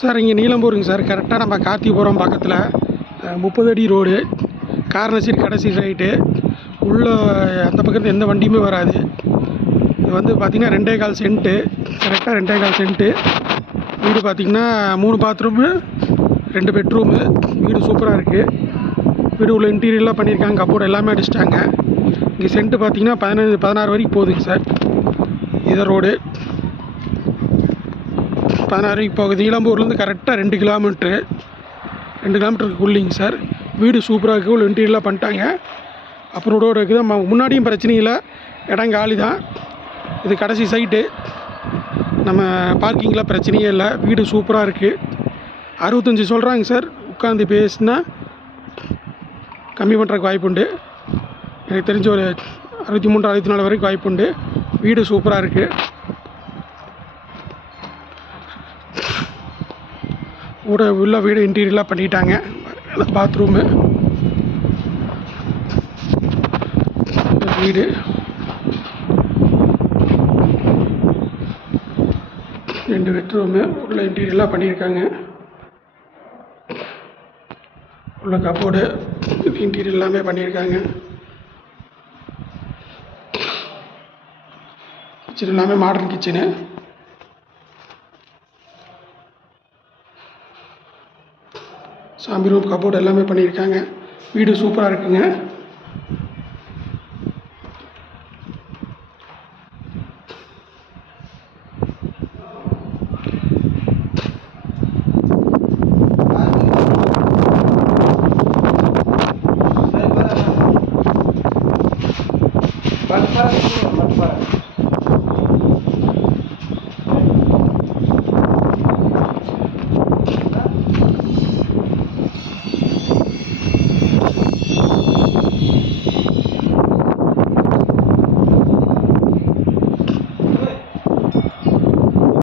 Sir இங்கே நீலம்பூருங்க sir. கரெக்டாக நம்ம கார்த்திபுரம் பக்கத்தில் 30 அடி ரோடு, கார்னர் சீட் கடைசி ரைட்டு. உள்ளே அந்த பக்கத்தில் எந்த வண்டியுமே வராது. இது வந்து பார்த்திங்கன்னா 2.25 சென்ட்டு, கரெக்டாக 2.25 சென்ட்டு. வீடு பார்த்திங்கன்னா 3 பாத்ரூமு 2 பெட்ரூமு. வீடு சூப்பராக இருக்குது. வீடு உள்ள இன்டீரியர்லாம் பண்ணியிருக்காங்க, கப்போர்டு எல்லாமே அடிச்சிட்டாங்க. இங்கே சென்ட்டு பார்த்திங்கன்னா 16 வரைக்கும் போகுதுங்க சார். இதை ரோடு 16 வரைக்கும் போகுது. நீலம்பூர்லேருந்து கரெக்டாக 2 கிலோமீட்ரு, 2 கிலோமீட்டருக்கு உள்ளிங்க சார். வீடு சூப்பராக இருக்குது, உள்ள இன்டீரியர்லாம் பண்ணிட்டாங்க. அப்புறம் ரோடு இருக்குது. முன்னாடியும் பிரச்சனை இல்லை, இடம் காலி தான். இது கடைசி சைட்டு. நம்ம பார்க்கிங்கில் பிரச்சனையே இல்லை. வீடு சூப்பராக இருக்குது. 65 சொல்கிறாங்க சார். உட்காந்து பேசினா கம்மி பண்ணுறதுக்கு வாய்ப்புண்டு. எனக்கு தெரிஞ்ச ஒரு 63 64 வரைக்கும் வாய்ப்புண்டு. வீடு சூப்பராக இருக்குது. உள்ள வீடு இன்டீரியர்லாம் பண்ணிட்டாங்க. பாத்ரூமு, வீடு ரெண்டு பெட்ரூமு, உள்ள இன்டீரியர்லாம் பண்ணியிருக்காங்க. உள்ள கப்போர்டு இன்டீரியர் எல்லாமே பண்ணியிருக்காங்க. கிச்சன் எல்லாமே மாடர்ன் கிச்சனு. சாமி ரூம், கப்போர்டு எல்லாமே பண்ணியிருக்காங்க. வீடு சூப்பராக இருக்குங்க. Para